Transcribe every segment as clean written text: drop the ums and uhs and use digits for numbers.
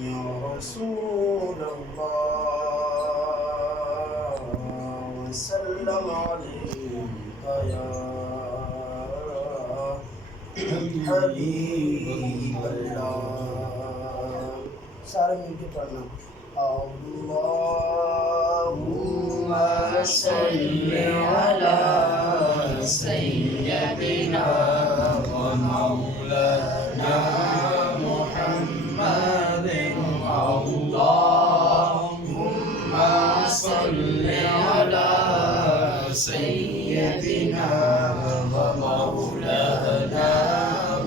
या रसूल अल्लाह वसल्लम अलैका या हबीब अल्लाह। सारे मिलके पढ़ना अल्लाहुम्मा सल्ली अला सय्यदिना व मौलाना मुहम्मदिन अल्लाहुम्मा सल्ली अला सय्यदिना व मौलाना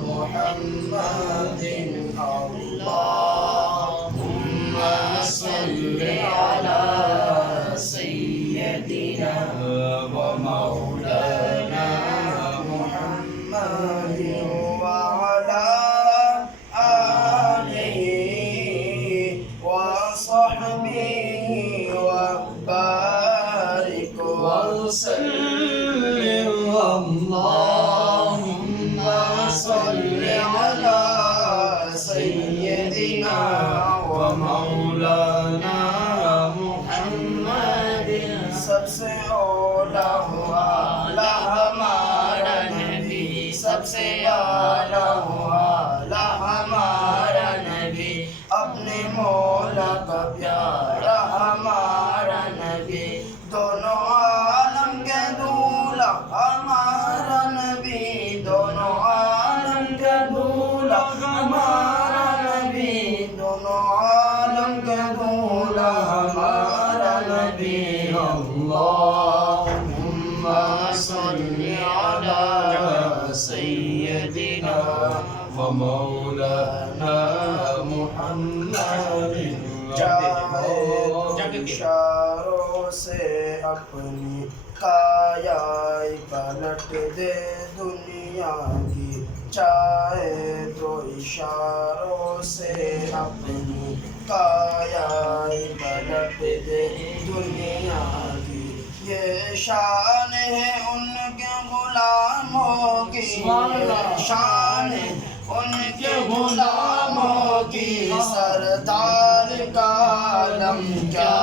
मुहम्मदिन अल्लाहुम्मा सल्ली अला सय्यदिना व मौलाना मुहम्मदिन व अला आलिहि व सहबिहि व बारिक व सल्लिम अल्लाहुम्मा सल्ली अला सय्यदिना व मौलाना मुहम्मदिन। सबसे औला हुआ हमारा नबी, सबसे आला हुआ हमारा नबी, अपने मौला का प्यारा हमारा नबी, दोनों आलम के दूल्हा हमारा नबी, दोनों आलम के दूल्हा हमारा नबी, दोनों आलम के दूल्हा हमारा नबी। अल्लाहुम्मा सल्ली अला सय्यदिना व मौलाना मुहम्मदिन। इशारों से अपनी काया पलट दे दुनिया की, चाहे तो इशारों से अपनी काया पलट दे दुनिया की। ये शान है उनके गुलामों की, शान उनके गुलामों की, सरदार का आलम क्या